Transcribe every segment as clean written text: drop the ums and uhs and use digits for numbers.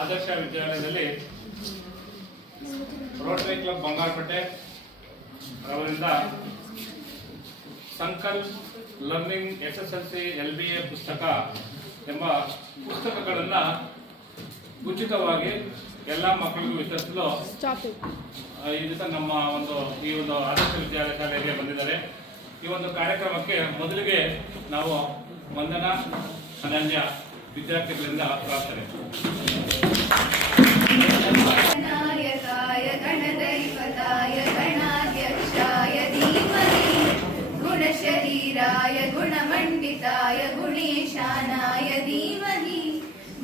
ಆದರ್ಶ ವಿದ್ಯಾಲಯದಲ್ಲಿ Rotary club Bangarpet ಅವರಿಂದ Sankalp learning SSLC LBA ಪುಸ್ತಕ ಎಂಬ ಪುಸ್ತಕಗಳನ್ನು ಉಚಿತವಾಗಿ ಎಲ್ಲ ಮಕ್ಕಳಿಗೂ ವಿತರಿಸಲು ಈ ದಿವಸ ನಮ್ಮ ಈ ಒಂದು ಆದರ್ಶ ವಿದ್ಯಾಲಯ ಶಾಲೆಗೆ ಬಂದಿದ್ದಾರೆ. ಈ ಒಂದು ಕಾರ್ಯಕ್ರಮಕ್ಕೆ ಮೊದಲಿಗೆ ನಾವು ವಂದನಾ ಅನನ್ಯ ವಿದ್ಯಾರ್ಥಿಗಳಿಂದ ಪ್ರಾರ್ಥನೆ. ಗಣನಾಯಕಾಯ ಗಣದೈವತಾಯ ಗಣಾಧ್ಯಕ್ಷಾಯ ಧೀಮಹಿ ಗುಣಶರೀರಾಯ ಗುಣಮಂಡಿತಾಯ ಗುಣೇಶಾನಾಯ ಧೀಮಹಿ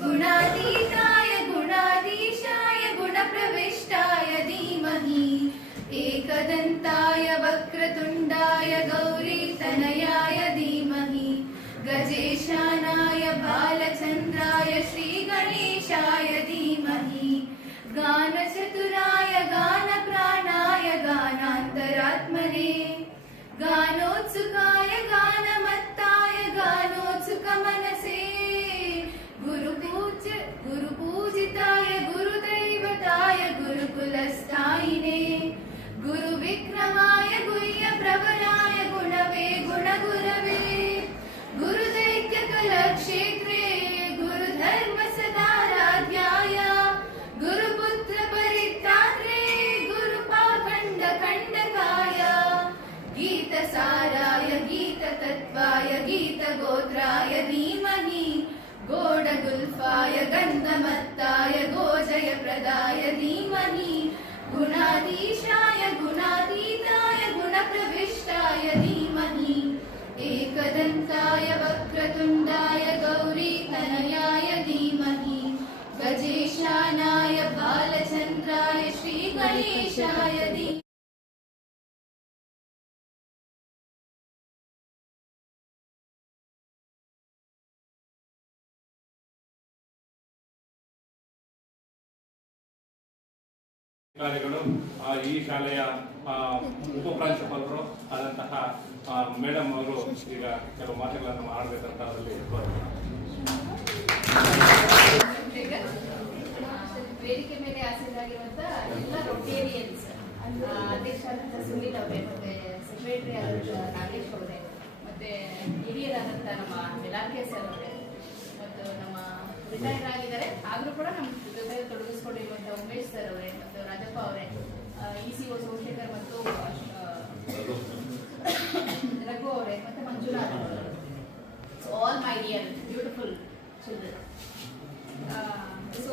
ಗುಣಾತೀತಾಯ ಗುಣಾಧೀಶಾಯ ಗುಣಪ್ರವಿಷ್ಟಾಯ ಧೀಮಹಿ एकदन्ताय वक्रतुण्डाय गौरीतनयाय धीमहि गजेशानाय बालचन्द्राय श्रीगणेशाय धीमहि गानचतुराय गानप्राणाय गानान्तरात्मने गानोत्सुकाय गानमत्ताय गानोत्सुकमनसे गुरुपूजिताय गुरुदैवताय गुरुकुलस्थायिने गुरुविक्रमाय गुह्यप्रवराय गुणवे गुणगुरवे गुरुदैत्यकलक्षेत्रे गुरुधर्मसदाराध्याय गुरुपुत्रपरित्रात्रे गुरुपाखण्डखण्डकाय गीतसाराय गीततत्त्वाय गीतगोत्राय धीमहि गोडगुल्फाय गन्धमत्ताय गोजयप्रदाय धीमहि गुणाधीशाय गुणातीताय गुणप्रविष्टाय धीमहि एकदन्ताय वक्रतुण्डाय गौरीतनयाय धीमहि गजेशानाय बालचन्द्राय श्रीगणेशाय धीमहि ಅಧಿಕಾರಿಗಳು ಈ ಶಾಲೆಯ ಉಪಪ್ರಾಂಶುಪಾಲರು ಆದಂತಹ ಮೇಡಮ್ ಅವರು ಈಗ ಕೆಲವು ಮಾತುಗಳನ್ನು ಮಾಡಬೇಕಂತ ಅವರಲ್ಲಿ ವೇದಿಕೆ ಮೇಲೆ ಆಸೀನರಾಗಿರುವಂತಹ ಎಲ್ಲ ರೊಟೇರಿಯನ್ಸ್ ಅಧ್ಯಕ್ಷರಾದಂಥ ಸುನೀಲ್ ಅವರೇ ಮತ್ತೆ ಸೆಕ್ರೆಟರಿ ಆದಂಥ ನಾಗೇಶ್ ಅವರೇ ಮತ್ತೆ ಹಿರಿಯರಾದಂಥ ನಮ್ಮ ಮೆಲಾಕೆ ಸರ್ ಅವರೇ ಮತ್ತು ನಮ್ಮ ರಿಟೈರ್ಡ್ ಆಗಿದ್ದಾರೆ ಆದರೂ ಕೂಡ ನಮ್ಮ ಜೊತೆ ತೊಡಗಿಸ್ಕೊಂಡಿರುವಂಥ ಉಮೇಶ್ ಸರ್ ಅವರೇ ಮತ್ತು ರಾಜಪ್ಪ ಅವರೇ ECO ಸೋಮಶೇಖರ್ ಮತ್ತು ರಘು ಅವರೇ ಮತ್ತು ಮಂಜುನಾಥ್ ಅವರು all my dear beautiful children. So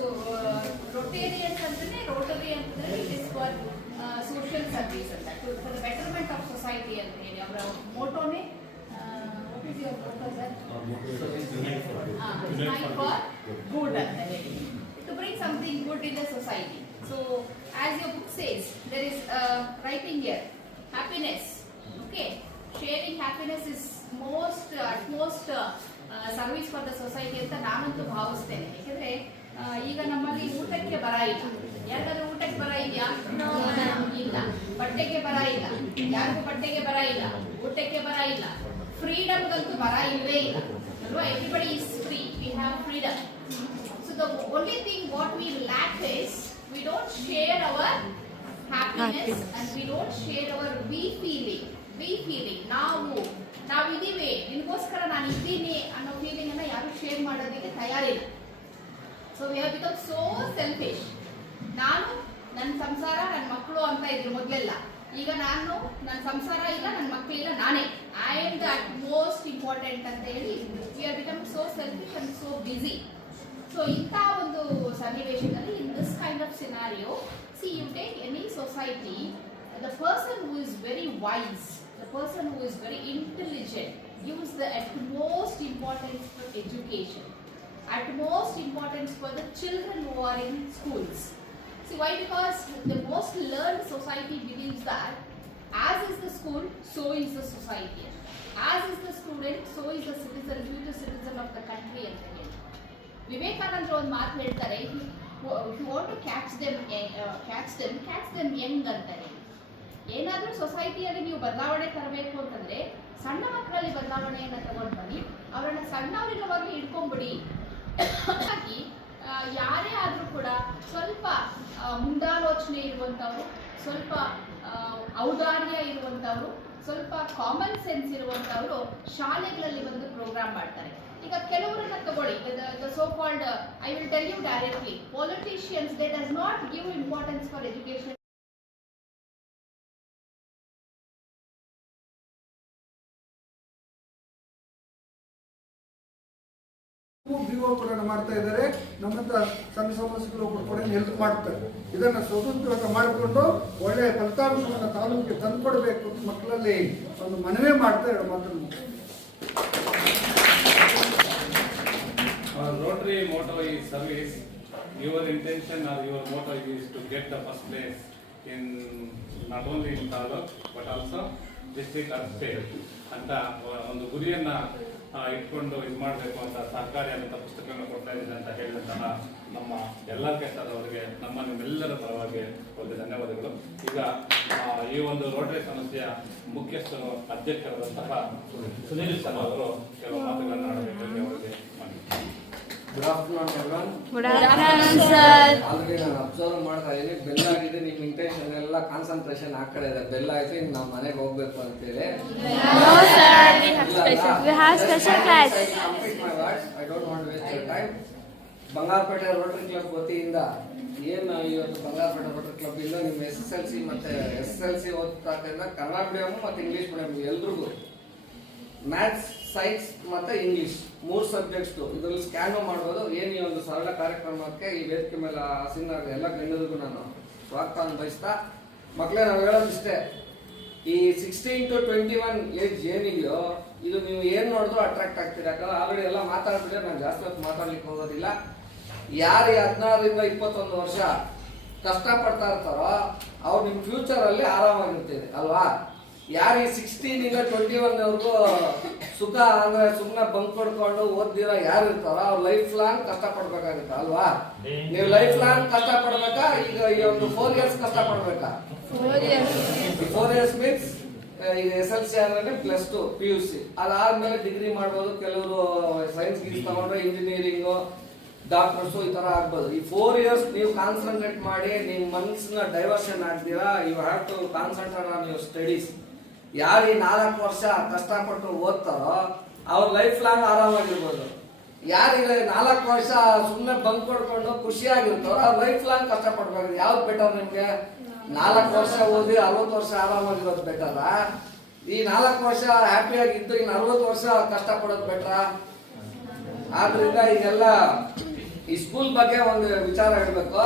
Rotarians ಅಂತಂದರೆ ರೋಟರಿ ಅಂತಂದರೆ it is for social service ಅಂತ for the betterment of society ಅಂತ ಹೇಳಿ ಅವರ ಮೋಟೋನೇ for good to bring something good in the society. So as your book says, there is writing here happiness. Okay, sharing happiness is utmost service for the society ಅಂತ ನಾನಂತೂ ಭಾವಿಸ್ತೇನೆ. ಯಾಕಂದ್ರೆ ಈಗ ನಮ್ಮಲ್ಲಿ ಊಟಕ್ಕೆ ಬರ ಇಲ್ಲ. ಯಾರಿಗಾದ್ರೂ ಊಟಕ್ಕೆ ಬರ ಇದೆಯಾ? ಇಲ್ಲ. ಬಟ್ಟೆಗೆ ಬರ ಇಲ್ಲ. ಯಾರಿಗೂ ಬಟ್ಟೆಗೆ ಬರ ಇಲ್ಲ, ಊಟಕ್ಕೆ ಬರ ಇಲ್ಲ. ಫ್ರೀಡಮ್ಗಂತೂ ಬರ ಇಲ್ಲವೇ ಇಲ್ಲ ಅಲ್ವಾ? Everybody is free, we have freedom. So the only thing what we lack is we don't share our happiness and we don't share our we feeling. ನಾವಿದ್ದೀವಿ, ನಿನಗೋಸ್ಕರ ನಾನು ಇದ್ದೀನಿ ಅನ್ನೋ ಫೀಲಿಂಗ್ ಅನ್ನ ಯಾರು ಶೇರ್ ಮಾಡೋದಕ್ಕೆ ತಯಾರಿಲ್ಲ. So we have become so selfish. ನಾನು ನನ್ನ ಸಂಸಾರ ನನ್ನ ಮಕ್ಕಳು ಅಂತ ಇದ್ರು ಮೊದಲೆಲ್ಲ. ಈಗ ನಾನು ನನ್ನ ಸಂಸಾರ ಇಲ್ಲ, ನನ್ನ ಮಕ್ಕಳಿಲ್ಲ, ನಾನೇ I am the most important ಅಂತ ಹೇಳಿ we are become so selfish and so busy. So ಇಂಥ ಒಂದು ಸನ್ನಿವೇಶದಲ್ಲಿ in this kind of scenario, see you take any society, the person who is very wise, the person who is very intelligent gives the utmost importance for education, utmost importance for the children who are in schools. See why? Because the most learned society believes that as is the school, so is the society. As is the student, so is the citizen, future citizen of the country ಅಂತ ಹೇಳಿ. ವಿವೇಕಾನಂದರು ಒಂದು ಮಾತು ಹೇಳ್ತಾರೆ, if you want to catch them young ಅಂತ ಹೇಳಿ. ಏನಾದರೂ ಸೊಸೈಟಿಯಲ್ಲಿ ನೀವು ಬದಲಾವಣೆ ತರಬೇಕು ಅಂತಂದ್ರೆ ಸಣ್ಣ ಮಕ್ಕಳಲ್ಲಿ ಬದಲಾವಣೆಯನ್ನು ತಗೊಂಡು ಬನ್ನಿ, ಅವರನ್ನು ಸಣ್ಣವರಿರುವಾಗಲೇ ಇಟ್ಕೊಂಡ್ಬಿಡಿ. ಹಾಗಾಗಿ ಯಾರೇ ಆದರೂ ಕೂಡ ಸ್ವಲ್ಪ ಮುಂದಾಲೋಚನೆ ಇರುವಂಥವ್ರು, ಸ್ವಲ್ಪ ಔದಾರ್ಯ ಇರುವಂಥವ್ರು, ಸ್ವಲ್ಪ ಕಾಮನ್ ಸೆನ್ಸ್ ಇರುವಂಥವ್ರು ಶಾಲೆಗಳಲ್ಲಿ ಬಂದು ಪ್ರೋಗ್ರಾಮ್ ಮಾಡ್ತಾರೆ. ಈಗ ಕೆಲವರನ್ನ ತಗೊಳ್ಳಿ, the so called, I will tell you directly, politicians they does not give importance for education. ಕೂಡ ಮಾಡ್ತಾ ಇದ್ದಾರೆ. ನಮ್ಮಂತ ಸಣ್ಣ ಸಮಸ್ಯೆಗಳು ಕೂಡ ಹೆಲ್ಪ್ ಮಾಡ್ತಾರೆ. ಇದನ್ನ ಸ್ವತಂತ್ರವಾಗಿ ಮಾಡಿಕೊಂಡು ಒಳ್ಳೆಯ ಫಲಿತಾಂಶವನ್ನು ತಾಲೂಕಿಗೆ ತಂದುಕೊಡ್ಬೇಕು ಅಂತ ಮಕ್ಕಳಲ್ಲಿ ಒಂದು ಮನವಿ ಮಾಡ್ತಾ ಇರೋ ಮಾತನ್ನು. Rotary motto is service. Your intention or your motto is to get the first place in not only in taluk but also district or state ಅಂತ ಒಂದು ಗುರಿಯನ್ನ ಇಟ್ಕೊಂಡು ಇದು ಮಾಡಬೇಕು ಅಂತ ಸಹಕಾರಿಯಾದಂಥ ಪುಸ್ತಕಗಳನ್ನು ಕೊಡ್ತಾ ಇದ್ದೀನಿ ಅಂತ ಹೇಳಿದಂತಹ ನಮ್ಮ ಎಲ್ಲಕ್ಕೆ ಸರ್ ಅವರಿಗೆ ನಮ್ಮ ನಿಮ್ಮೆಲ್ಲರ ಪರವಾಗಿ ಒಂದು ಧನ್ಯವಾದಗಳು. ಈಗ ಈ ಒಂದು ರೋಟರಿ ಸಂಸ್ಥೆಯ ಮುಖ್ಯಸ್ಥರು ಅಧ್ಯಕ್ಷರಾದಂತಹ ಸುನೀಲ್ ಸರ್ ಅವರು ಕೆಲವು ಮಾತುಗಳನ್ನು ಆಡಬೇಕು ಅವರಿಗೆ ಮಾಡಿ. Good afternoon everyone. Good afternoon sir. Already ನಾನು ಅಬ್ಸರ್ವ್ ಮಾಡ್ತಾ ಇದ್ದೀನಿ, ಬೆಲ್ ಆಗಿದೆ, ನಿಮ್ಮ ಇಂಟೆನ್ಷನ್ ಎಲ್ಲ ಕಾನ್ಸಂಟ್ರೇಷನ್ ಆ ಕಡೆ ಇದೆ. ಬೆಲ್ ಆಯ್ತು, ಇನ್ನು ನಾವು ಮನೆಗೆ ಹೋಗ್ಬೇಕು ಅಂತೇಳಿ. No sir, we have special class. Complete my words. I don't want to waste your time. Bangarapet rotary club ವತಿಯಿಂದ ಏನು ಇವತ್ತು ಬಂಗಾರಪೇಟೆ ರೋಟರಿ ಕ್ಲಬ್ ಇಂದ ನಿಮ್ಮ SSLC ಮತ್ತೆ SSLC ಓದ್ತಕ್ಕಂಥ ಕನ್ನಡ ಮೀಡಿಯಂ ಮತ್ತು ಇಂಗ್ಲಿಷ್ ಮೀಡಿಯಂ ಎಲ್ರಿಗೂ ಮ್ಯಾಥ್ಸ್, ಸೈನ್ಸ್ ಮತ್ತೆ ಇಂಗ್ಲಿಷ್ 3 ಸಬ್ಜೆಕ್ಟ್ಸ್ ಇದರಲ್ಲಿ ಸ್ಕ್ಯಾನ್ ಮಾಡ್ಬೋದು. ಏನು ಈ ಒಂದು ಸರಳ ಕಾರ್ಯಕ್ರಮಕ್ಕೆ ಈ ವೇದಿಕೆ ಮೇಲೆ ಆಸೀನರಾದ ಎಲ್ಲ ಗಣ್ಯರಿಗೂ ನಾನು ಸ್ವಾಗತವನ್ನು ಬಯಸ್ತಾ, ಮಕ್ಕಳೇ ನಾವು ಹೇಳೋದಿಷ್ಟೇ, ಈ 16 to 21 ಏಜ್ ಏನಿದೆಯೋ ಇದು ನೀವು ಏನ್ ನೋಡಿದ್ರು ಅಟ್ರಾಕ್ಟ್ ಆಗ್ತೀರಾ. ಯಾಕಂದ್ರೆ ಆಲ್ರೆಡಿ ಎಲ್ಲ ಮಾತಾಡ್ಬಿಟ್ಟರೆ ನಾನು ಜಾಸ್ತಿ ಹೊತ್ತು ಮಾತಾಡ್ಲಿಕ್ಕೆ ಹೋಗೋದಿಲ್ಲ. ಯಾರು 16 ರಿಂದ 21 ವರ್ಷ ಕಷ್ಟಪಡ್ತಾ ಇರ್ತಾರೋ ಅವ್ರು ನಿಮ್ಮ ಫ್ಯೂಚರ್ ಅಲ್ಲಿ ಆರಾಮಾಗಿರ್ತೀರಿ ಅಲ್ವಾ. ಯಾರು ಈ 16 ಇಂದ 21 ಸುಖ ಅಂದ್ರೆ ಸುಮ್ಮನೆ ಬಂಕ್ ಕೊಡ್ಕೊಂಡು ಓದ್ದಿರೋ ಯಾರು ಇರ್ತಾರೋ ಅವ್ರು ಲೈಫ್ ಲಾಂಗ್ ಕಷ್ಟ ಪಡ್ಬೇಕಾಗುತ್ತೆ ಅಲ್ವಾ. ನೀವು ಲೈಫ್ ಲಾಂಗ್ ಕಷ್ಟ ಪಡ್ಬೇಕಾ, ಈಗ ಈ ಒಂದು 4 years ಕಷ್ಟ ಪಡ್ಬೇಕಾ? 4 years ಮೀನ್ಸ್ ಈಗ SSLC ಅಂದ್ರೆ +2 PUC, ಅದಾದ್ಮೇಲೆ ಡಿಗ್ರಿ ಮಾಡ್ಬೋದು. ಕೆಲವರು ಸೈನ್ಸ್ ಗೀಸ್ ತಗೊಂಡ್ರೆ ಇಂಜಿನಿಯರಿಂಗ್, ಡಾಕ್ಟರ್ಸ್ ಈ ತರ ಆಗ್ಬೋದು. ಈ 4 years ನೀವು ಕಾನ್ಸಂಟ್ರೇಟ್ ಮಾಡಿ ನಿಮ್ ಮನಸ್ಸನ್ನ ಡೈವರ್ಷನ್ ಆಗ್ತೀರಾ. You have to concentrate on your studies. ಯಾರು ಈ 4 ವರ್ಷ ಕಷ್ಟಪಟ್ಟು ಓದ್ತಾರೋ ಅವ್ರ ಲೈಫ್ ಲಾಂಗ್ ಆರಾಮಾಗಿರ್ಬೋದು. ಯಾರಿಗೆ 4 ವರ್ಷ ಸುಮ್ಮನೆ ಬಂಕ್ ಕೊಡ್ಕೊಂಡು ಖುಷಿಯಾಗಿರ್ತಾರೋ ಅವ್ರ ಲೈಫ್ ಲಾಂಗ್ ಕಷ್ಟಪಡ್ಬೇಕು. ಯಾವ್ದು ಬೆಟರ್ ನಿಮ್ಗೆ? 4 ವರ್ಷ ಓದಿ 60 ವರ್ಷ ಆರಾಮಾಗಿರೋದು ಬೆಟರ? ಈ 4 ವರ್ಷ ಹ್ಯಾಪಿಯಾಗಿದ್ದು ಇನ್ನು 60 ವರ್ಷ ಕಷ್ಟಪಡೋದು ಬೆಟ್ರ? ಆದ್ರಿಂದ ಈಗೆಲ್ಲ ಈ ಸ್ಕೂಲ್ ಬಗ್ಗೆ ಒಂದು ವಿಚಾರ ಹೇಳ್ಬೇಕು.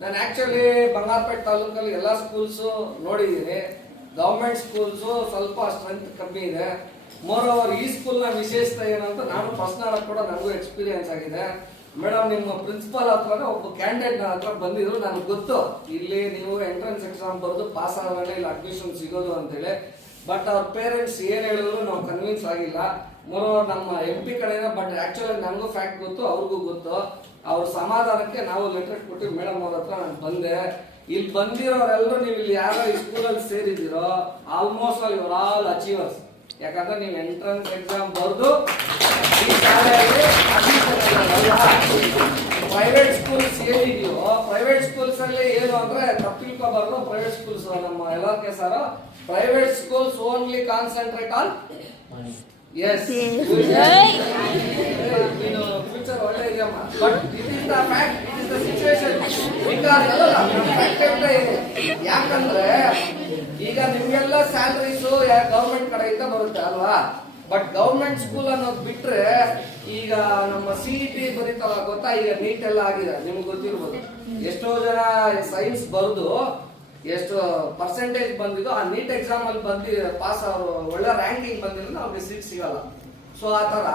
ನಾನು ಆಕ್ಚುಲಿ ಬಂಗಾರಪೇಟೆ ತಾಲೂಕಲ್ಲಿ ಎಲ್ಲ ಸ್ಕೂಲ್ಸ್ ನೋಡಿದ್ದೀನಿ. ಗವರ್ಮೆಂಟ್ ಸ್ಕೂಲ್ಸ್ ಸ್ವಲ್ಪ ಸ್ಟ್ರೆಂತ್ ಕಮ್ಮಿ ಇದೆ. ಮೋರ್ ಓವರ್ ಈ ಸ್ಕೂಲ್ ನ ವಿಶೇಷತೆ ಏನಂತ ನಾನು ಪರ್ಸನಲ್ ಕೂಡ ನನಗೂ ಎಕ್ಸ್ಪೀರಿಯನ್ಸ್ ಆಗಿದೆ. ಮೇಡಮ್ ನಿಮ್ಮ ಪ್ರಿನ್ಸಿಪಾಲ್ ಹತ್ರ ಒಬ್ಬ ಕ್ಯಾಂಡಿಡೇಟ್ ನನ್ನ ಹತ್ರ ಬಂದಿದ್ರು. ನನಗೆ ಗೊತ್ತು ಇಲ್ಲಿ ನೀವು ಎಂಟ್ರೆನ್ಸ್ ಎಕ್ಸಾಮ್ ಬರೆದು ಪಾಸ್ ಆಗೋಣ, ಇಲ್ಲಿ ಅಡ್ಮಿಷನ್ ಸಿಗೋದು ಅಂತೇಳಿ. ಬಟ್ ಅವ್ರ ಪೇರೆಂಟ್ಸ್ ಏನ್ ಹೇಳಿದ್ರು ನಾವು ಕನ್ವಿನ್ಸ್ ಆಗಿಲ್ಲ. ಮೋರ್ ಓವರ್ ನಮ್ಮ MP ಕಡೆಯಿಂದ, ಬಟ್ ಆಕ್ಚುಲಿ ನನಗೂ ಫ್ಯಾಕ್ಟ್ ಗೊತ್ತು, ಅವ್ರಿಗೂ ಗೊತ್ತು. ಅವ್ರ ಸಮಾಧಾನಕ್ಕೆ ನಾವು ಲೆಟರ್ ಕೊಟ್ಟು ಮೇಡಮ್ ಅವ್ರ ಹತ್ರ ನಾನು ಬಂದೆ. ಇಲ್ಲಿ ಬಂದಿರೋರೆಲ್ಲರೂ ನೀವು ಇಲ್ಲಿ ಯಾರೋ ಈ ಸ್ಕೂಲಲ್ಲಿ ಸೇರಿದಿರೋ almost all your all achievers. ಯಾಕಂದ್ರೆ ನೀವು ಎಂಟ್ರೆನ್ಸ್ ಎಕ್ಸಾಮ್ ಬರೆದು ಈ ಶಾಲೆಯಲ್ಲಿ ಪ್ರೈವೇಟ್ ಸ್ಕೂಲ್ಸ್ ಏನಿದೆಯೋ ಪ್ರೈವೇಟ್ ಸ್ಕೂಲ್ಸ್ ಅಲ್ಲಿ ಏನು ಅಂದ್ರೆ ತಪ್ಪಿಲ್ಕೋಬಾರ್ದು. ಪ್ರೈವೇಟ್ ಸ್ಕೂಲ್ಸ್ ನಮ್ಮ ಎಲ್ಲಕ್ಕೆ sir, private schools only concentrate on us ನೀನು ಫ್ಯೂಚರ್ ಒಳ್ಳೆ ಇದೆಯಮ್ಮ. But it is the fact, it is the situation. ಯಾಕಂದ್ರೆ ಈಗ ನಿಮ್ಗೆಲ್ಲ ಸ್ಯಾಲರೀಸು ಗವರ್ಮೆಂಟ್ ಕಡೆಯಿಂದ ಬರುತ್ತೆ ಅಲ್ವಾ. ಬಟ್ ಗವರ್ಮೆಂಟ್ ಸ್ಕೂಲ್ ಅನ್ನೋದು ಬಿಟ್ರೆ ಈಗ ನಮ್ಮ CET ಬರೀತಲ್ಲ ಗೊತ್ತಾ, ಈಗ ನೀಟ್ ಎಲ್ಲ ಆಗಿದೆ ನಿಮ್ಗೆ ಗೊತ್ತಿರ್ಬೋದು. ಎಷ್ಟೋ ಜನ ಸೈನ್ಸ್ ಬರೆದು ಎಷ್ಟು ಪರ್ಸೆಂಟೇಜ್ ಬಂದಿದ್ದು ಆ ನೀಟ್ ಎಕ್ಸಾಮ್ ಅಲ್ಲಿ ಬಂದಿ ಪಾಸ್ ಅವರು ಒಳ್ಳೆ ರ್ಯಾಂಕಿಂಗ್ ಬಂದಿಲ್ಲ ಅವ್ರಿಗೆ ಸೀಟ್ ಸಿಗಲ್ಲ. ಸೊ ಆ ತರ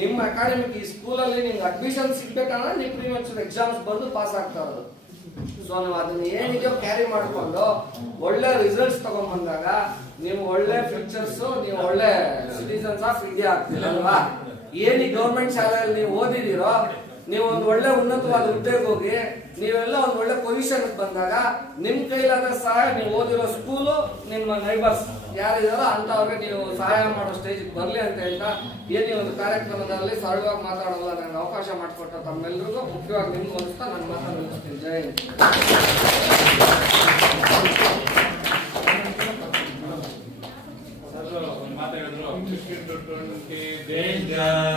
ನಿಮ್ಮ ಅಕಾಡೆಮಿಕ್ ಈ ಸ್ಕೂಲಲ್ಲಿ ನಿಮ್ಗೆ ಅಡ್ಮಿಷನ್ ಸಿಗ್ಬೇಕಂದ್ರೆ ನೀವು ಪ್ರೀವಿಯಸ್ ಎಕ್ಸಾಮ್ಸ್ ಬಂದು ಪಾಸ್ ಆಗ್ತಾ ಇರೋದು. ಸೊ ನೀವು ಅದನ್ನ ಏನಿದೆಯೋ ಕ್ಯಾರಿ ಮಾಡ್ಕೊಂಡು ಒಳ್ಳೆ ರಿಸಲ್ಟ್ಸ್ ತಗೊಂಡ್ ಬಂದಾಗ ನೀವು ಒಳ್ಳೆ ಫ್ಯೂಚರ್ಸ್, ನೀವು ಒಳ್ಳೆ ಸಿಟಿಸನ್ಸ್ ಆಫ್ ಇಂಡಿಯಾ ಆಗ್ತೀರಲ್ವಾ. ಏನಿ ಗೌರ್ಮೆಂಟ್ ಶಾಲೆಯಲ್ಲಿ ನೀವು ಓದಿದಿರೋ ನೀವು ಒಂದು ಒಳ್ಳೆ ಉನ್ನತವಾದ ಹುದ್ದೆಗೆ ಹೋಗಿ ನೀವೆಲ್ಲ ಒಂದು ಒಳ್ಳೆ ಪೊಸಿಷನ್ ಬಂದಾಗ ನಿಮ್ ಕೈಲಾದ ಸಹಾಯ, ನೀವು ಓದಿರೋ ಸ್ಕೂಲು, ನಿಮ್ಮ ನೈಬರ್ಸ್ ಯಾರಿದಾರೋ ಅಂತವ್ರಿಗೆ ನೀವು ಸಹಾಯ ಮಾಡೋ ಸ್ಟೇಜಿಗೆ ಬರ್ಲಿ ಅಂತ ಹೇಳ್ತಾ ಏನೇ ಒಂದು ಕಾರ್ಯಕ್ರಮದಲ್ಲಿ ಸರಳವಾಗಿ ಮಾತಾಡೋಲ್ಲ ನನಗೆ ಅವಕಾಶ ಮಾಡಿಕೊಟ್ಟ ತಮ್ಮೆಲ್ಲರಿಗೂ ಮುಖ್ಯವಾಗಿ ನಿಮ್ಗೆ ಹೋಲಿಸ್ತಾ ನನ್ನ ಮಾತನ್ನು ಮುಗಿಸ್ತೀನಿ. ಜೈ ಒಂದು ಮಾತು ಹೇಳಿದ್ರು 15 to 20 days. Danger.